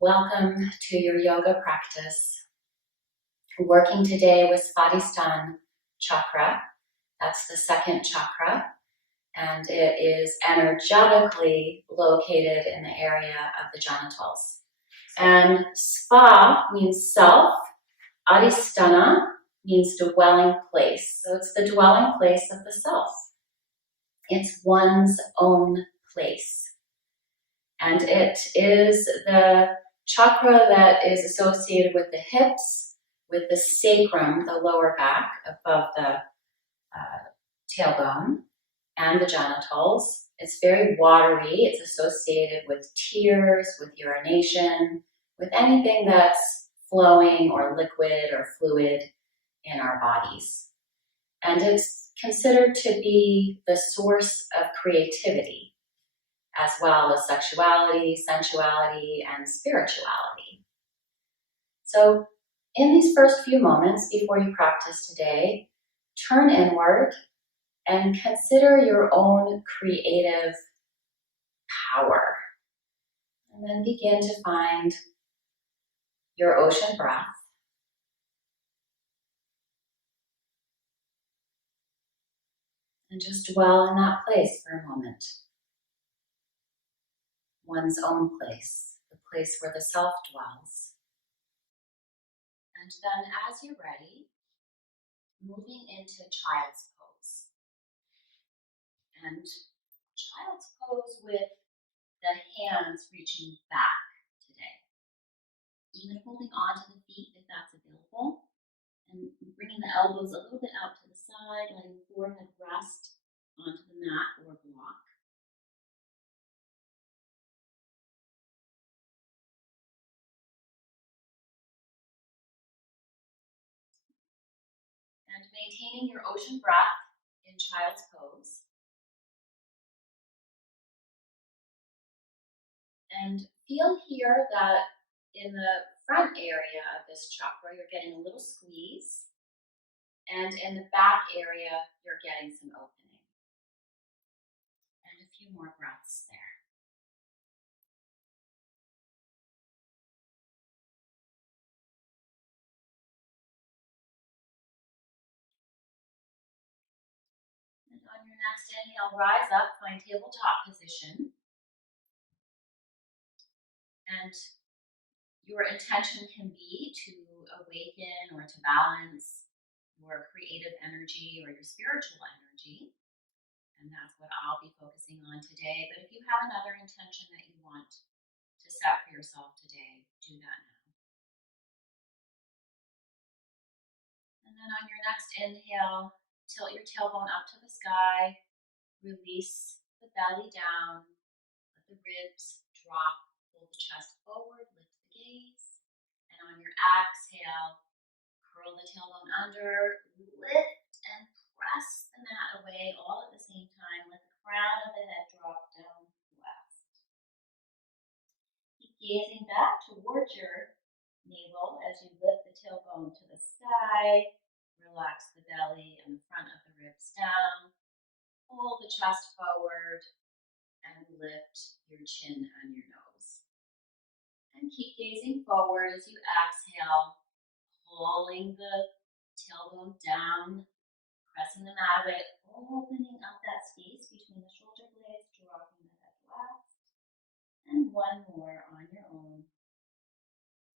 Welcome to your yoga practice. Working today with Tadasana chakra. That's the second chakra, and it is energetically located in the area of the genitals. And spa means self. Adhisthana means dwelling place. So it's the dwelling place of the self. It's one's own place. And it is the chakra that is associated with the hips, with the sacrum, the lower back above the tailbone, and the genitals. It's very watery. It's associated with tears, with urination, with anything that's flowing or liquid or fluid in our bodies. And it's considered to be the source of creativity, as well as sexuality, sensuality, and spirituality. So in these first few moments before you practice today, turn inward and consider your own creative power. And then begin to find your ocean breath. And just dwell in that place for a moment. One's own place, the place where the self dwells. And then as you're ready, moving into child's pose. And child's pose with the hands reaching back today. Even holding on to the feet if that's available. And bringing the elbows a little bit out to the side, letting the forehead rest onto the mat or block. And maintaining your ocean breath in child's pose. And feel here that in the front area of this chakra, you're getting a little squeeze. And in the back area, you're getting some opening. And a few more breaths there. And on your next inhale, rise up, find tabletop position. And your intention can be to awaken or to balance your creative energy or your spiritual energy. And that's what I'll be focusing on today. But if you have another intention that you want to set for yourself today, do that now. And then on your next inhale, tilt your tailbone up to the sky, release the belly down, let the ribs drop, pull the chest forward, lift the gaze. And on your exhale, curl the tailbone under, lift and press the mat away all at the same time. Let the crown of the head drop down west. Keep gazing back towards your navel as you lift the tailbone to the sky. Relax the belly and the front of the ribs down. Pull the chest forward and lift your chin and your nose. And keep gazing forward as you exhale, pulling the tailbone down, pressing the mat away, opening up that space between the shoulder blades, dropping the head west. And one more on your own.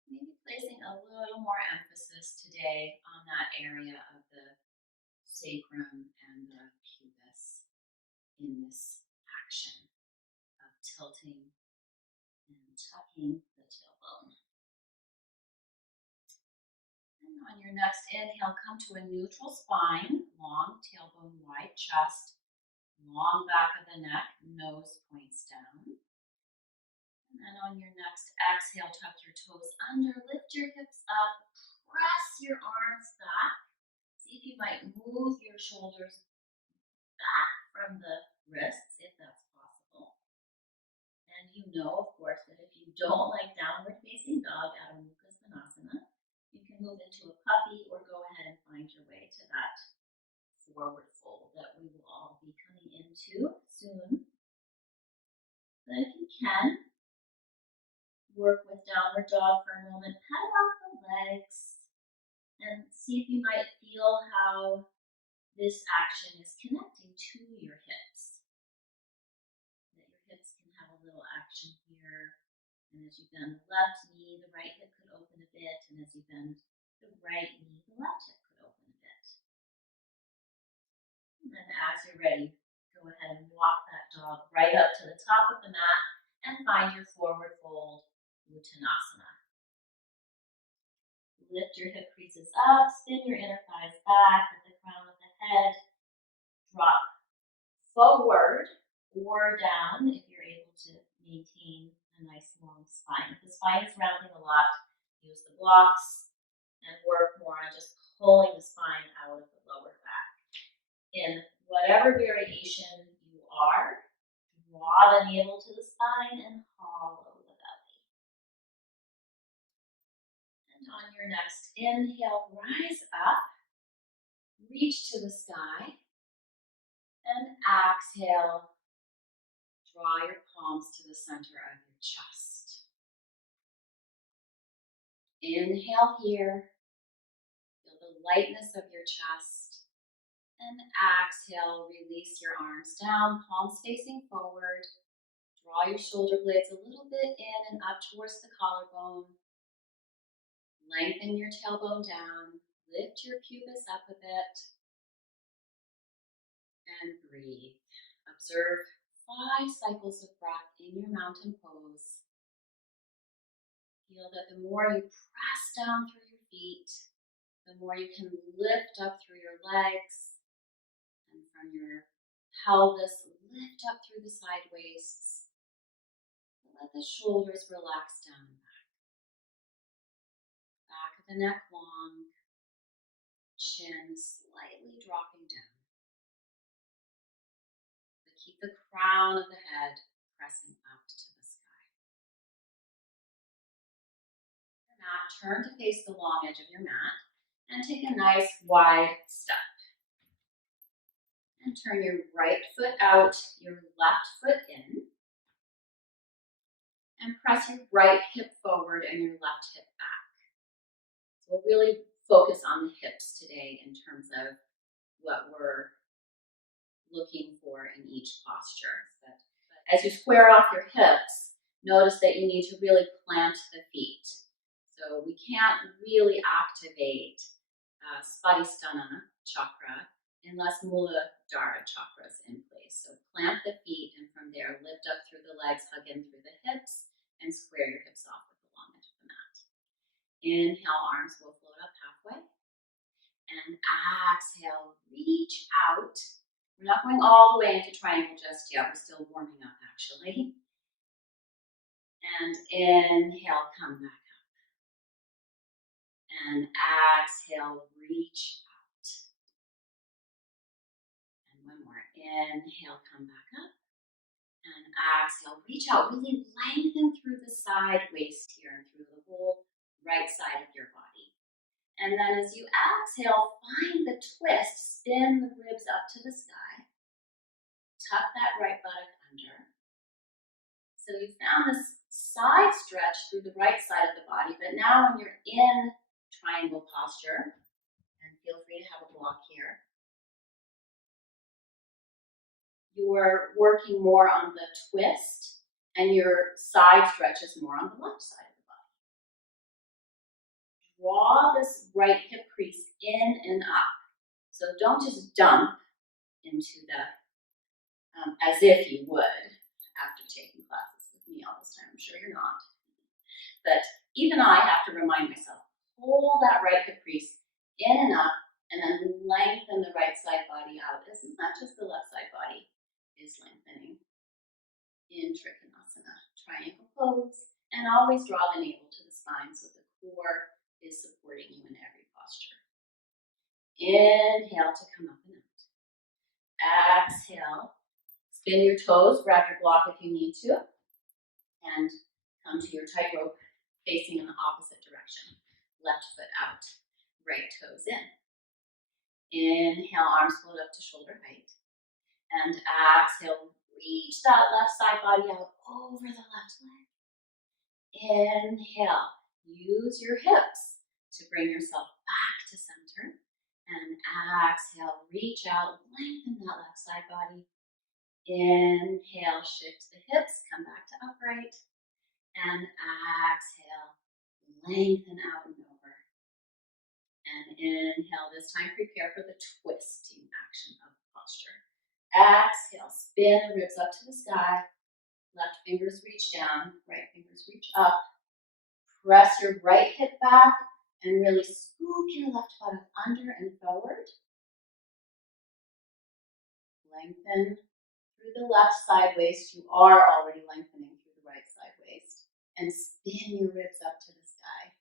Maybe placing a little more emphasis today on that area of the sacrum and the pubis in this action of tilting and tucking the tailbone. And on your next inhale, come to a neutral spine, long tailbone, wide chest, long back of the neck, nose points down. And then on your next exhale, tuck your toes under, lift your hips up, press your arms back. See if you might move your shoulders back from the wrists, if that's possible. And you know, of course, that if you don't like downward facing dog out of Varasana, you can move into a puppy or go ahead and find your way to that forward fold that we will all be coming into soon. But if you can, work with downward dog for a moment. Pedal out the legs and see if you might feel how this action is connecting to your hips. That your hips can have a little action here. And as you bend the left knee, the right hip could open a bit. And as you bend the right knee, the left hip could open a bit. And then as you're ready, go ahead and walk that dog right up to the top of the mat and find your forward fold, Uttanasana. Lift your hip creases up, spin your inner thighs back at the crown of the head. Drop forward or down if you're able to maintain a nice long spine. If the spine is rounding a lot, use the blocks and work more on just pulling the spine out of the lower back. In whatever variation you are, draw the navel to the spine and hollow the belly. And on your next inhale, rise up, reach to the sky, and exhale, draw your palms to the center of your chest. Inhale here, feel the lightness of your chest, and exhale, release your arms down, palms facing forward. Draw your shoulder blades a little bit in and up towards the collarbone. Lengthen your tailbone down, lift your pubis up a bit, and breathe. Observe 5 cycles of breath in your mountain pose. Feel that the more you press down through your feet, the more you can lift up through your legs, and from your pelvis, lift up through the side waists. Let the shoulders relax down and back. Back of the neck long, chin slightly dropping down. But keep the crown of the head pressing up to the sky. Your mat, turn to face the long edge of your mat and take a nice wide step. And turn your right foot out, your left foot in. And press your right hip forward and your left hip back. So we'll really focus on the hips today in terms of what we're looking for in each posture. But as you square off your hips, notice that you need to really plant the feet. So we can't really activate Spadhisthana chakra unless Muladhara chakra is in place. So plant the feet and from there lift up through the legs, hug in through the hips, and square your hips off with the long edge of the mat. Inhale, arms will float up halfway. And exhale, reach out. We're not going all the way into triangle just yet. We're still warming up, actually. And inhale, come back up. And exhale, reach out. And one more. Inhale, come back up. And exhale, reach out. Really lengthen through the side waist here and through the whole right side of your body. And then as you exhale, find the twist. Spin the ribs up to the sky. Tuck that right buttock under. So you found this side stretch through the right side of the body, but now when you're in triangle posture, and feel free to have a block here, you're working more on the twist, and your side stretch is more on the left side of the body. Draw this right hip crease in and up. So don't just dump into the, as if you would after taking classes with me all this time. I'm sure you're not. But even I have to remind myself, pull that right hip crease in and up, and then lengthen the right side body out as much as the left side body is lengthening. In Trikonasana, triangle pose, and always draw the navel to the spine so the core is supporting you in every posture. Inhale to come up and out. Exhale, spin your toes, grab your block if you need to, and come to your tightrope facing in the opposite direction. Left foot out, right toes in. Inhale, arms float up to shoulder height. And exhale, reach that left side body out over the left leg. Inhale, use your hips to bring yourself back to center. And exhale, reach out, lengthen that left side body. Inhale, shift the hips, come back to upright. And exhale, lengthen out and over. And inhale, this time prepare for the twisting action of the posture. Exhale, spin the ribs up to the sky. Left fingers reach down, right fingers reach up. Press your right hip back and really scoop your left buttock under and forward. Lengthen through the left side waist. You are already lengthening through the right side waist. And spin your ribs up to the sky.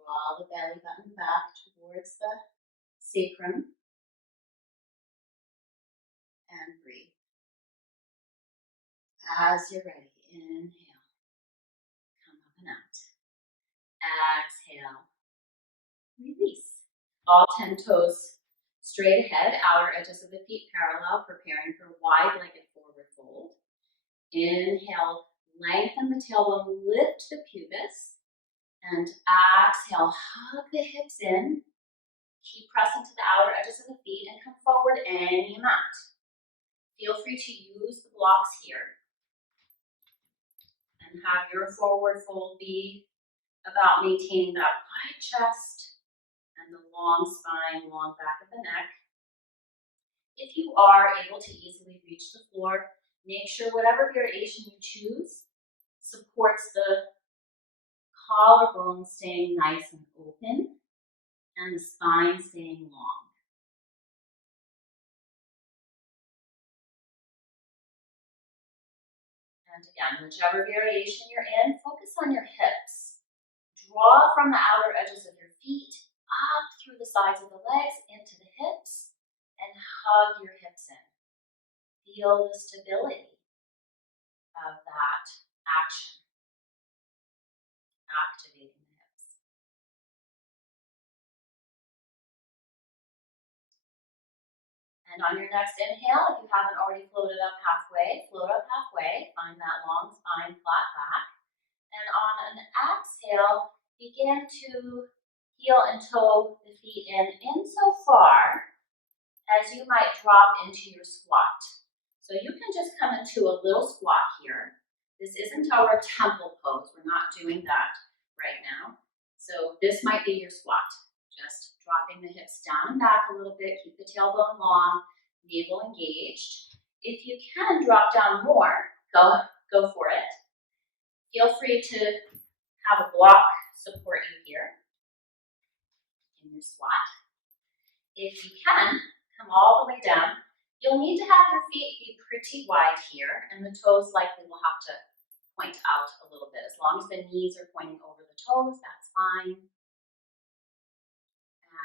Draw the belly button back towards the sacrum. And breathe. As you're ready, inhale. Come up and out. Exhale. Release. All 10 toes straight ahead, outer edges of the feet parallel, preparing for wide-legged forward fold. Inhale, lengthen the tailbone, lift the pubis. And exhale, hug the hips in. Keep pressing to the outer edges of the feet and come forward any amount. Feel free to use the blocks here. And have your forward fold be about maintaining that wide chest and the long spine, long back of the neck. If you are able to easily reach the floor, make sure whatever variation you choose supports the collarbone staying nice and open and the spine staying long. And again, whichever variation you're in, focus on your hips. Draw from the outer edges of your feet, up through the sides of the legs, into the hips, and hug your hips in. Feel the stability of that action, activating the hips. And on your next inhale, if you haven't already floated up halfway, float up halfway, find that long spine, flat back. And on an exhale, begin to heel and toe the feet in insofar as you might drop into your squat. So you can just come into a little squat here. This isn't our temple pose. We're not doing that right now. So this might be your squat. Just dropping the hips down and back a little bit. Keep the tailbone long, navel engaged. If you can drop down more, go for it. Feel free to have a block support you here in your squat. If you can, come all the way down. You'll need to have your feet be pretty wide here, and the toes likely will have to point out a little bit. As long as the knees are pointing over the toes, that's fine.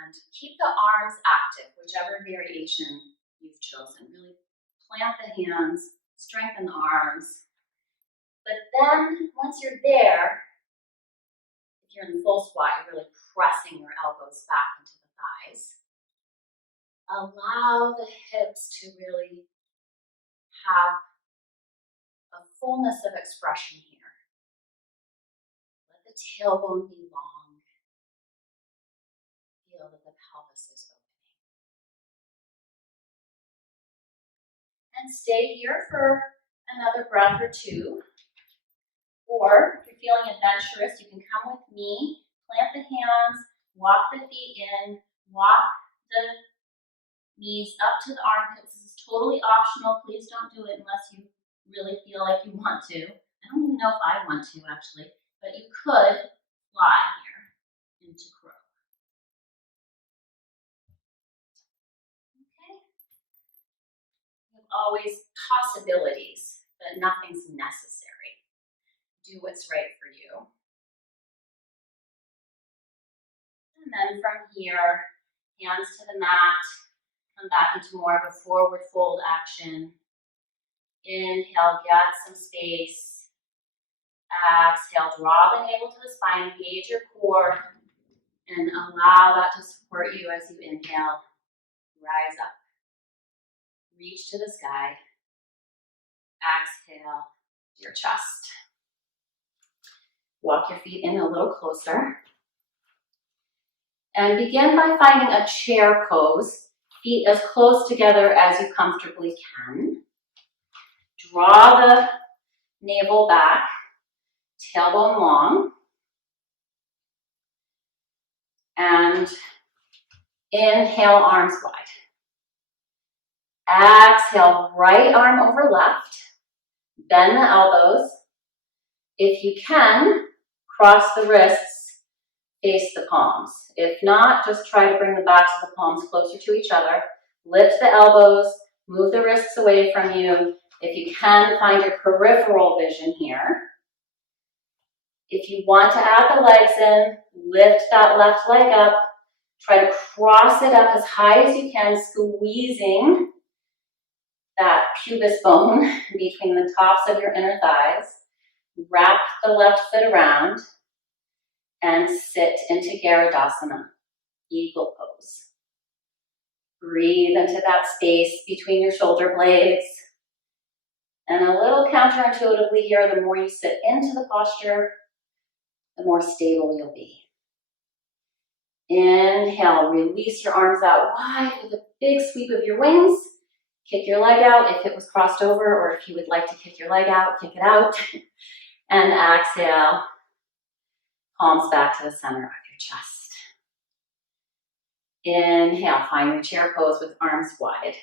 And keep the arms active, whichever variation you've chosen. Really plant the hands, strengthen the arms. But then, once you're there, if you're in full squat, you're really pressing your elbows back into the thighs. Allow the hips to really have a fullness of expression here. Let the tailbone be long. Feel that the pelvis is opening. And stay here for another breath or two. Or if you're feeling adventurous, you can come with me, plant the hands, walk the feet in, walk the knees up to the armpits. This is totally optional. Please don't do it unless you really feel like you want to. I don't even know if I want to actually, but you could fly here into crow. Okay. You have always possibilities, but nothing's necessary. Do what's right for you. And then from here, hands to the mat. Come back into more of a forward fold action. Inhale, get some space. Exhale, draw the navel to the spine, engage your core, and allow that to support you as you inhale. Rise up. Reach to the sky. Exhale, your chest. Walk your feet in a little closer. And begin by finding a chair pose. Feet as close together as you comfortably can. Draw the navel back, tailbone long. And inhale, arms wide. Exhale, right arm over left. Bend the elbows. If you can, cross the wrists, face the palms. If not, just try to bring the backs of the palms closer to each other. Lift the elbows, move the wrists away from you. If you can, find your peripheral vision here. If you want to add the legs in, lift that left leg up. Try to cross it up as high as you can, squeezing that pubis bone between the tops of your inner thighs. Wrap the left foot around and sit into Garudasana, eagle pose. Breathe into that space between your shoulder blades. And a little counterintuitively here, the more you sit into the posture, the more stable you'll be. Inhale, release your arms out wide with a big sweep of your wings. Kick your leg out if it was crossed over, or if you would like to kick your leg out, kick it out. And exhale, palms back to the center of your chest. Inhale, find your chair pose with arms wide.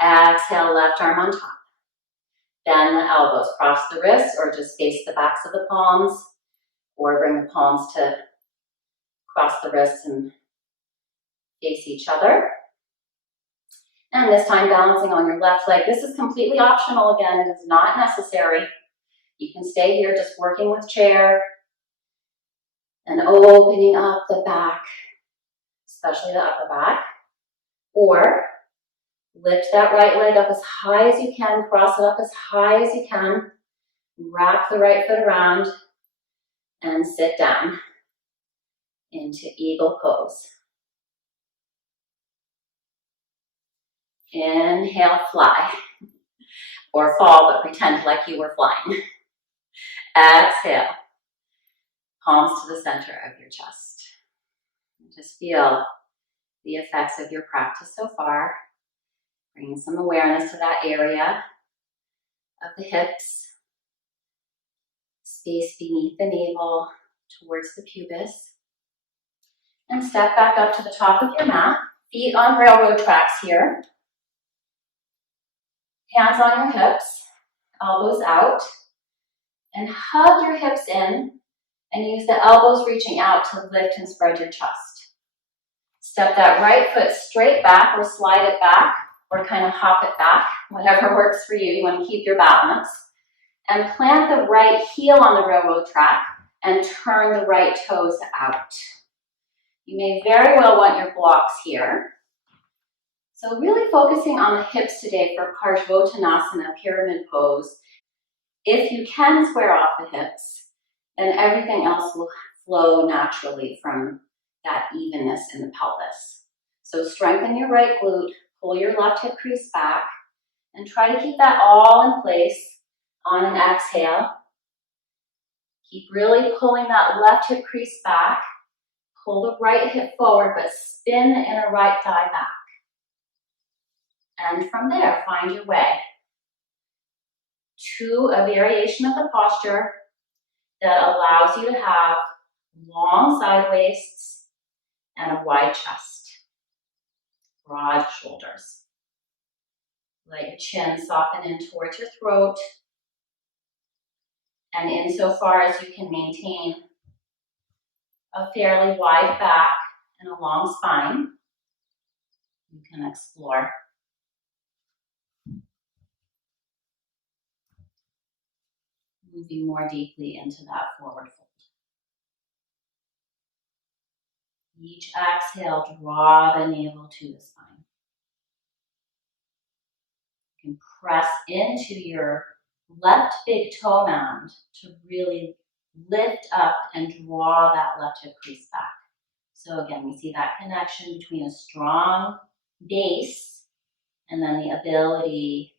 Exhale, left arm on top. Bend the elbows, cross the wrists, or just face the backs of the palms, or bring the palms to cross the wrists and face each other. And this time balancing on your left leg. This is completely optional again, it is not necessary. You can stay here just working with chair and opening up the back, especially the upper back. Or lift that right leg up as high as you can, cross it up as high as you can, wrap the right foot around, and sit down into eagle pose. Inhale, fly, or fall, but pretend like you were flying. Exhale, palms to the center of your chest. Just feel the effects of your practice so far. Bringing some awareness to that area of the hips, space beneath the navel towards the pubis. And step back up to the top of your mat, feet on railroad tracks here. Hands on your hips, elbows out, and hug your hips in and use the elbows reaching out to lift and spread your chest. Step that right foot straight back or slide it back or kind of hop it back, whatever works for you. You want to keep your balance. And plant the right heel on the railroad track and turn the right toes out. You may very well want your blocks here. So really focusing on the hips today for Parsvottanasana, pyramid pose. If you can square off the hips, then everything else will flow naturally from that evenness in the pelvis. So strengthen your right glute, pull your left hip crease back, and try to keep that all in place on an exhale. Keep really pulling that left hip crease back. Pull the right hip forward, but spin the inner right thigh back. And from there, find your way to a variation of the posture that allows you to have long side waists and a wide chest, broad shoulders. Let your chin soften in towards your throat, and insofar as you can maintain a fairly wide back and a long spine, you can explore. Moving more deeply into that forward fold. Each exhale, draw the navel to the spine. You can press into your left big toe mound to really lift up and draw that left hip crease back. So again, we see that connection between a strong base and then the ability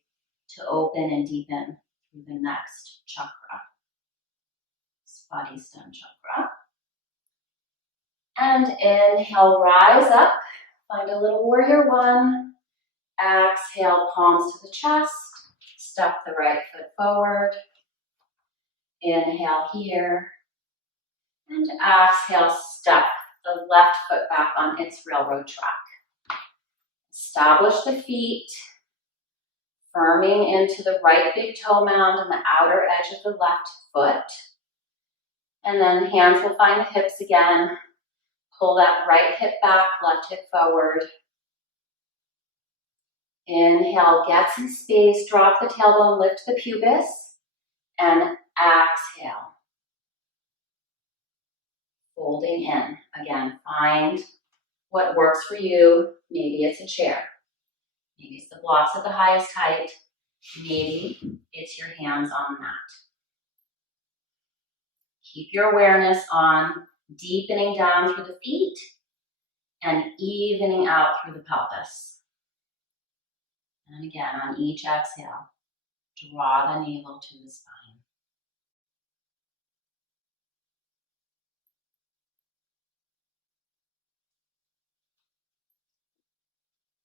to open and deepen through the next chakra, body stem chakra. And inhale, rise up, find a little warrior one. Exhale, palms to the chest, step the right foot forward. Inhale here. And exhale, step the left foot back on its railroad track. Establish the feet, firming into the right big toe mound and the outer edge of the left foot. And then hands will find the hips again. Pull that right hip back, left hip forward. Inhale, get some space, drop the tailbone, lift the pubis, and exhale. Folding in. Again, find what works for you. Maybe it's a chair. Maybe it's the blocks at the highest height. Maybe it's your hands on the mat. Keep your awareness on deepening down through the feet and evening out through the pelvis. And again, on each exhale, draw the navel to the spine.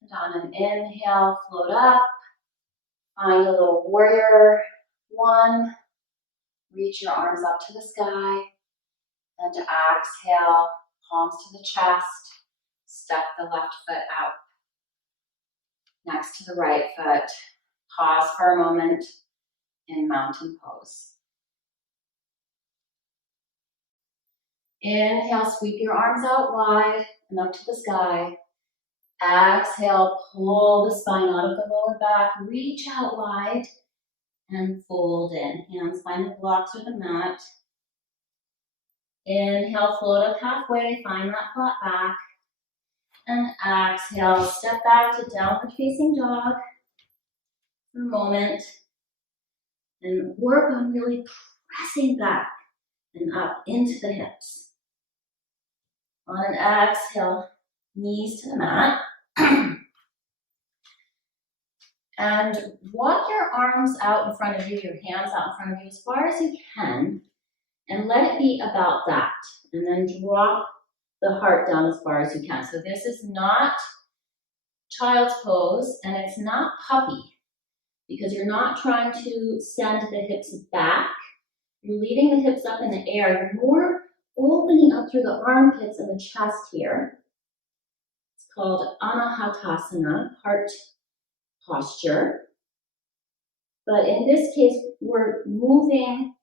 And on an inhale, float up. Find a little warrior one. Reach your arms up to the sky. And exhale, palms to the chest. Step the left foot out. Next to the right foot. Pause for a moment in mountain pose. Inhale, sweep your arms out wide and up to the sky. Exhale, pull the spine out of the lower back, reach out wide and fold in. Hands find the blocks or the mat. Inhale, float up halfway, find that flat back. And exhale, step back to downward facing dog for a moment. And work on really pressing back and up into the hips. On an exhale, knees to the mat. And walk your arms out in front of you, your hands out in front of you as far as you can, and let it be about that. And then drop the heart down as far as you can. So this is not child's pose, and it's not puppy, because you're not trying to send the hips back. You're leading the hips up in the air. You're more opening up through the armpits and the chest here. It's called Anahatasana, heart posture. But in this case, we're moving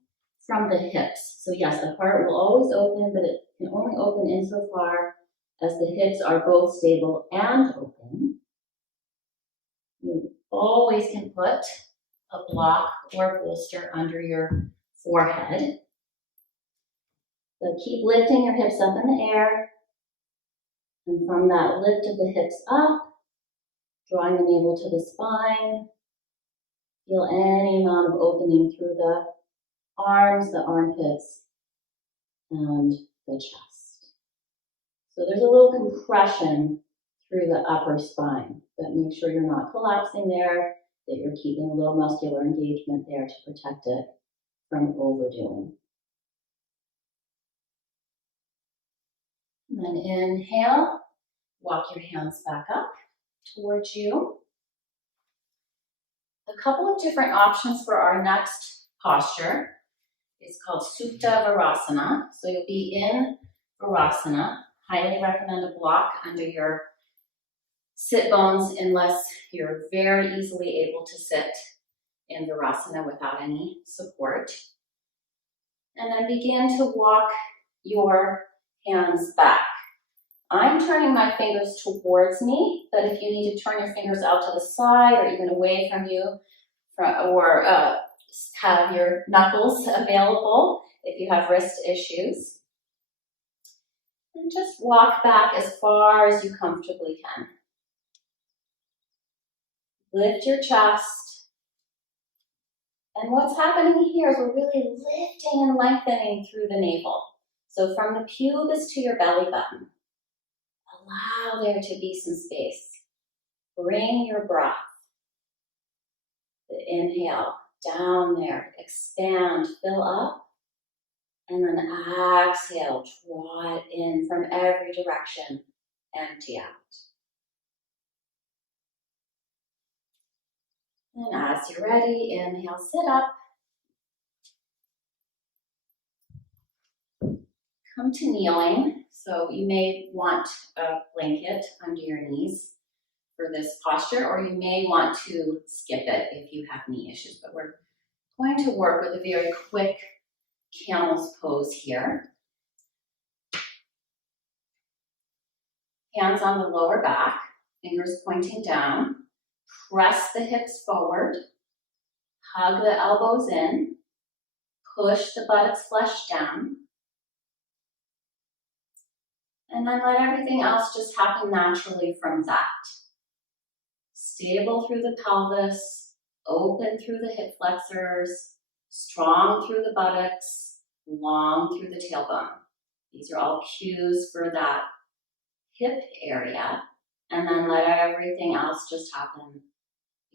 from the hips. So yes, the heart will always open, but it can only open insofar as the hips are both stable and open. You always can put a block or a bolster under your forehead. So keep lifting your hips up in the air. And from that lift of the hips up, drawing the navel to the spine, feel any amount of opening through the arms, the armpits, and the chest. So there's a little compression through the upper spine, but make sure you're not collapsing there, that you're keeping a little muscular engagement there to protect it from overdoing. And then inhale, walk your hands back up towards you. A couple of different options for our next posture. It's called Supta Varasana. So you'll be in Varasana. Highly recommend a block under your sit bones unless you're very easily able to sit in Varasana without any support. And then begin to walk your hands back. I'm turning my fingers towards me, but if you need to turn your fingers out to the side or even away from you, or have your knuckles available if you have wrist issues. And just walk back as far as you comfortably can. Lift your chest. And what's happening here is we're really lifting and lengthening through the navel. So from the pubis to your belly button. Allow there to be some space. Bring your breath. The inhale down there. Expand, fill up. And then exhale, draw it in from every direction. Empty out. And as you're ready, inhale, sit up. Come to kneeling. So you may want a blanket under your knees for this posture, or you may want to skip it if you have knee issues. But we're going to work with a very quick camel's pose here. Hands on the lower back, fingers pointing down. Press the hips forward. Hug the elbows in. Push the buttocks flush down. And then let everything else just happen naturally from that. Stable through the pelvis, open through the hip flexors, strong through the buttocks, long through the tailbone. These are all cues for that hip area. And then let everything else just happen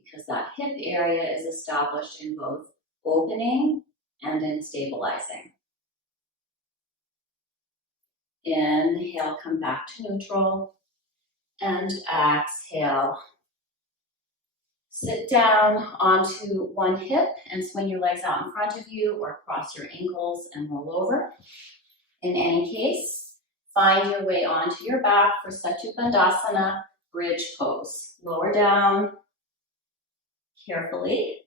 because that hip area is established in both opening and in stabilizing. Inhale, come back to neutral, and exhale. Sit down onto one hip and swing your legs out in front of you or cross your ankles and roll over. In any case, find your way onto your back for Tadasana, bridge pose. Lower down carefully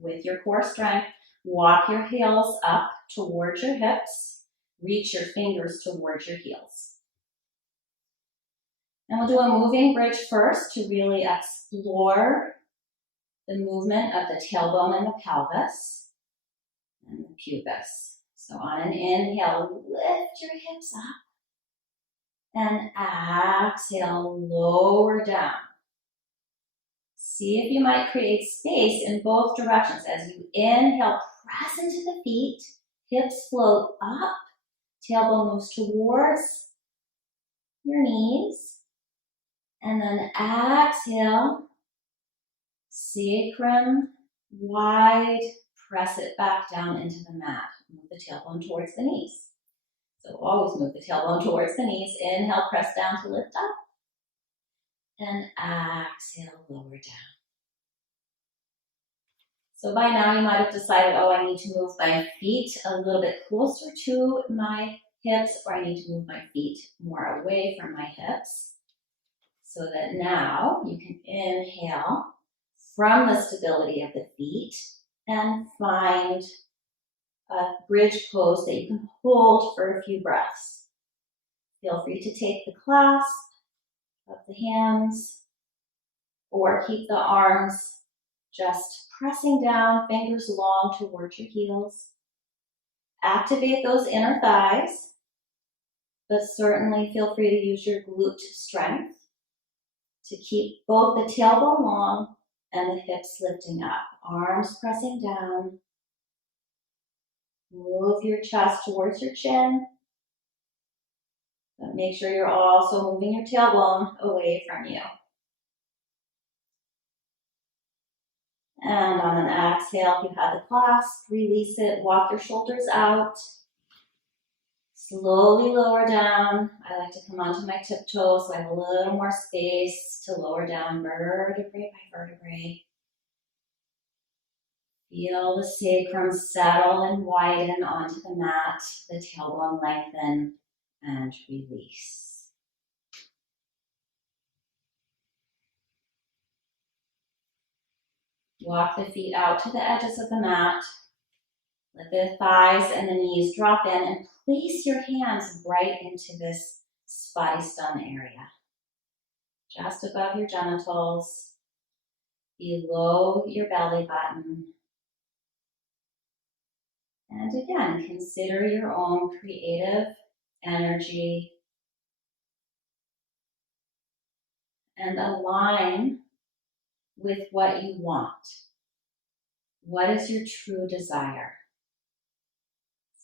with your core strength. Walk your heels up towards your hips. Reach your fingers towards your heels. And we'll do a moving bridge first to really explore the movement of the tailbone and the pelvis and the pubis. So on an inhale, lift your hips up. And exhale, lower down. See if you might create space in both directions. As you inhale, press into the feet, hips float up, tailbone moves towards your knees. And then exhale, sacrum wide, press it back down into the mat. Move the tailbone towards the knees. So always move the tailbone towards the knees. Inhale, press down to lift up. And exhale, lower down. So by now you might have decided, oh, I need to move my feet a little bit closer to my hips, or I need to move my feet more away from my hips. So that now you can inhale from the stability of the feet and find a bridge pose that you can hold for a few breaths. Feel free to take the clasp of the hands or keep the arms just pressing down, fingers long towards your heels. Activate those inner thighs, but certainly feel free to use your glute strength to keep both the tailbone long and the hips lifting up. Arms pressing down. Move your chest towards your chin. But make sure you're also moving your tailbone away from you. And on an exhale, if you had the clasp, release it, walk your shoulders out. Slowly lower down. I like to come onto my tiptoes so I have a little more space to lower down vertebrae by vertebrae. Feel the sacrum settle and widen onto the mat, the tailbone lengthen and release. Walk the feet out to the edges of the mat. Let the thighs and the knees drop in and place your hands right into this spotty stun area. Just above your genitals, below your belly button. And again, consider your own creative energy and align with what you want. What is your true desire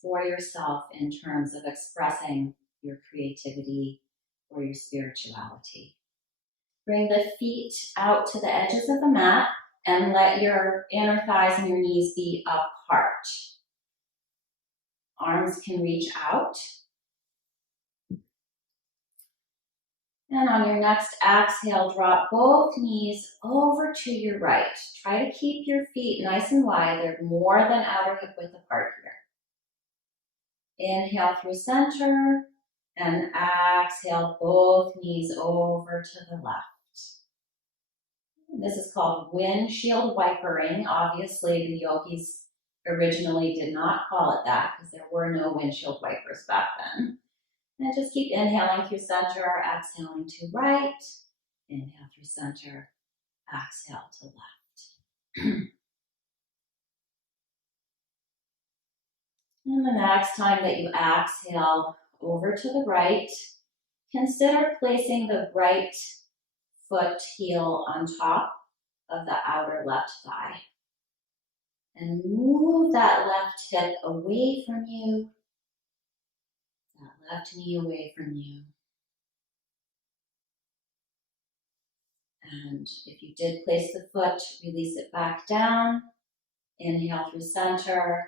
for yourself in terms of expressing your creativity or your spirituality? Bring the feet out to the edges of the mat And let your inner thighs and your knees be apart. Arms can reach out. And on your next exhale, drop both knees over to your right. Try to keep your feet nice and wide. They're more than outer hip width apart here. Inhale through center and exhale both knees over to the left. This is called windshield wipering. Obviously, the yogis originally did not call it that because there were no windshield wipers back then. And just keep inhaling through center, exhaling to right. Inhale through center, exhale to left. And the next time that you exhale over to the right, consider placing the right foot heel on top of the outer left thigh. And move that left hip away from you, that left knee away from you. And if you did place the foot, release it back down. Inhale through center.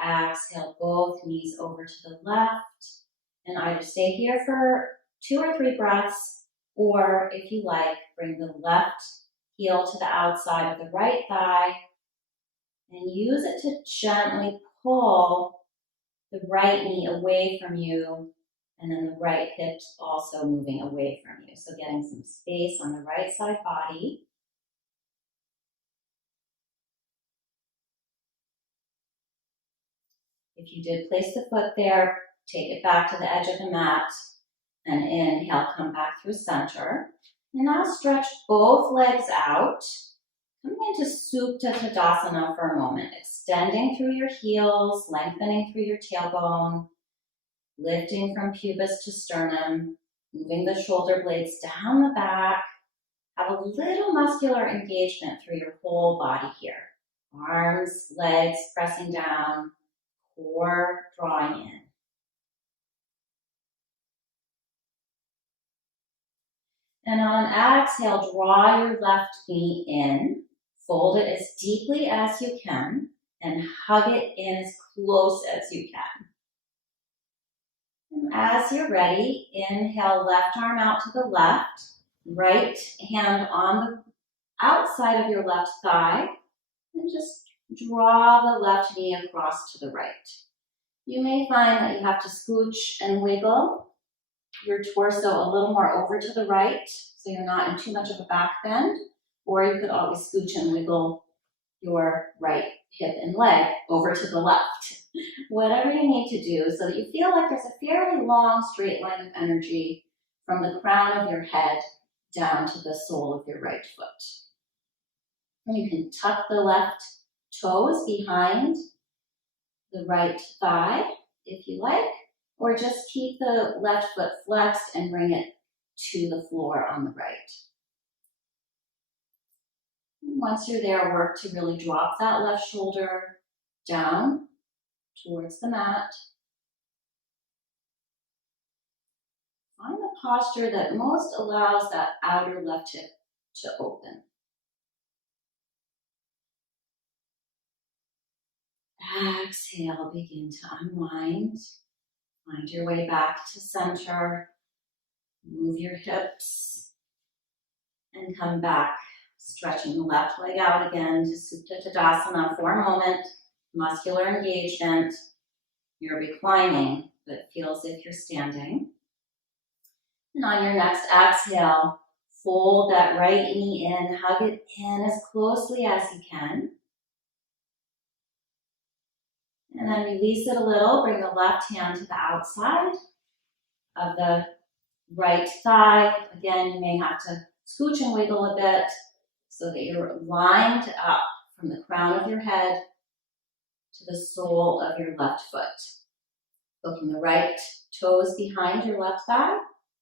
Exhale both knees over to the left. And either stay here for 2 or 3 breaths, or if you like, bring the left heel to the outside of the right thigh and use it to gently pull the right knee away from you, and then the right hip also moving away from you. So getting some space on the right side body. If you did place the foot there, take it back to the edge of the mat and inhale, come back through center. And now stretch both legs out. Coming into Supta Tadasana for a moment, extending through your heels, lengthening through your tailbone, lifting from pubis to sternum, moving the shoulder blades down the back. Have a little muscular engagement through your whole body here. Arms, legs pressing down, core drawing in. And on an exhale, draw your left knee in, fold it as deeply as you can, and hug it in as close as you can. And as you're ready, inhale, left arm out to the left, right hand on the outside of your left thigh, and just draw the left knee across to the right. You may find that you have to scooch and wiggle your torso a little more over to the right, so you're not in too much of a back bend, or you could always scooch and wiggle your right hip and leg over to the left. Whatever you need to do so that you feel like there's a fairly long straight line of energy from the crown of your head down to the sole of your right foot. And you can tuck the left toes behind the right thigh if you like, or just keep the left foot flexed and bring it to the floor on the right. And once you're there, work to really drop that left shoulder down towards the mat. Find the posture that most allows that outer left hip to open. Exhale, begin to unwind. Find your way back to center. Move your hips and come back, stretching the left leg out again to Supta Tadasana for a moment. Muscular engagement. You're reclining, but it feels as if you're standing. And on your next exhale, fold that right knee in, hug it in as closely as you can. And then release it a little, bring the left hand to the outside of the right thigh. Again, you may have to scooch and wiggle a bit so that you're lined up from the crown of your head to the sole of your left foot. Hooking the right toes behind your left thigh,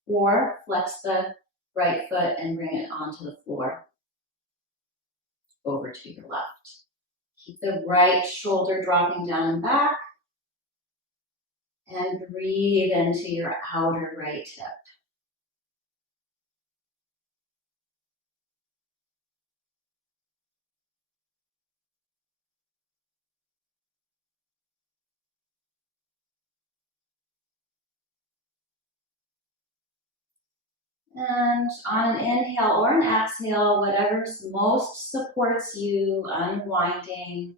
or flex the right foot and bring it onto the floor over to your left. Keep the right shoulder dropping down and back, and breathe into your outer right hip. And on an inhale or an exhale, whatever most supports you, unwinding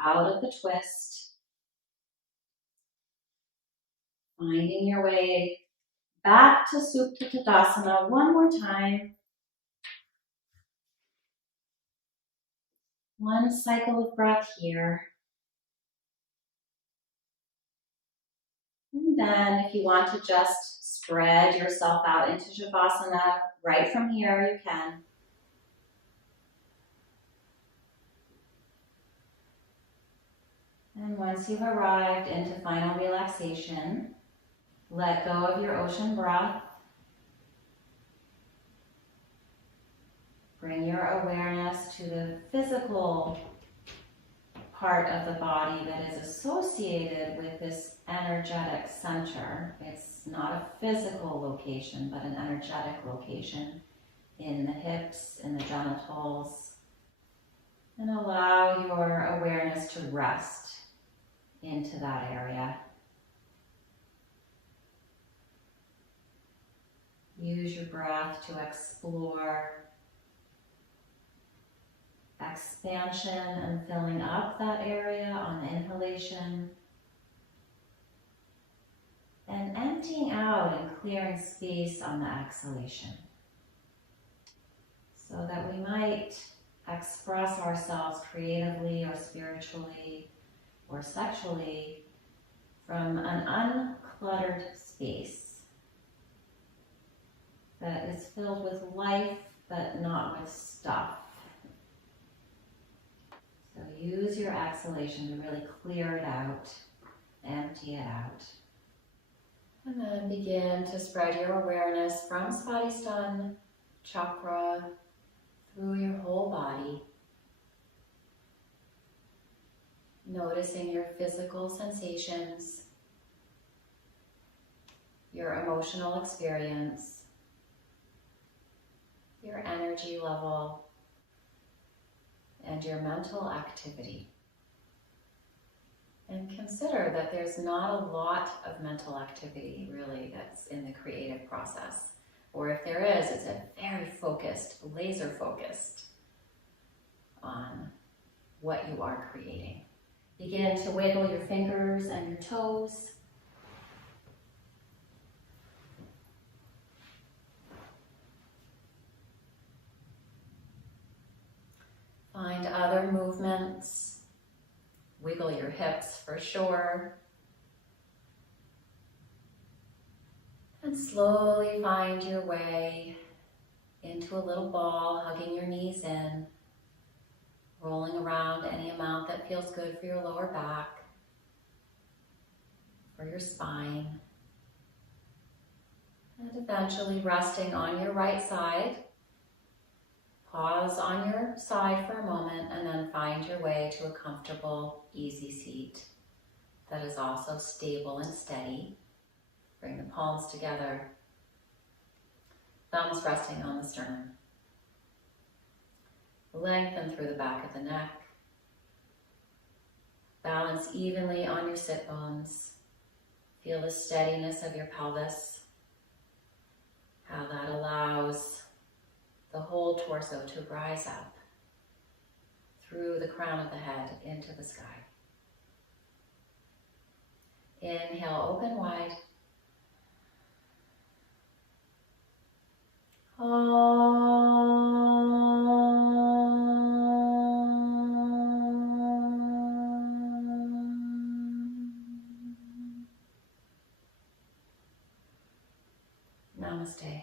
out of the twist, finding your way back to Supta Tadasana one more time. One cycle of breath here. And then if you want to just spread yourself out into Shavasana right from here, you can. And once you've arrived into final relaxation, let go of your ocean breath. Bring your awareness to the physical part of the body that is associated with this energetic center. It's not a physical location, but an energetic location in the hips, in the genitals. And allow your awareness to rest into that area. Use your breath to explore expansion and filling up that area on the inhalation, and emptying out and clearing space on the exhalation, so that we might express ourselves creatively or spiritually or sexually from an uncluttered space that is filled with life but not with stuff. So use your exhalation to really clear it out, empty it out. And then begin to spread your awareness from Spadhisthana chakra through your whole body. Noticing your physical sensations, your emotional experience, your energy level, and your mental activity. And consider that there's not a lot of mental activity really that's in the creative process. Or if there is, it's a very focused, laser focused on what you are creating. Begin to wiggle your fingers and your toes. Find other movements. Wiggle your hips for sure. And slowly find your way into a little ball, hugging your knees in, rolling around any amount that feels good for your lower back, for your spine. And eventually resting on your right side. Pause on your side for a moment and then find your way to a comfortable, easy seat that is also stable and steady. Bring the palms together, thumbs resting on the sternum. Lengthen through the back of the neck. Balance evenly on your sit bones. Feel the steadiness of your pelvis, how that allows the whole torso to rise up through the crown of the head into the sky. Inhale, open wide. Namaste.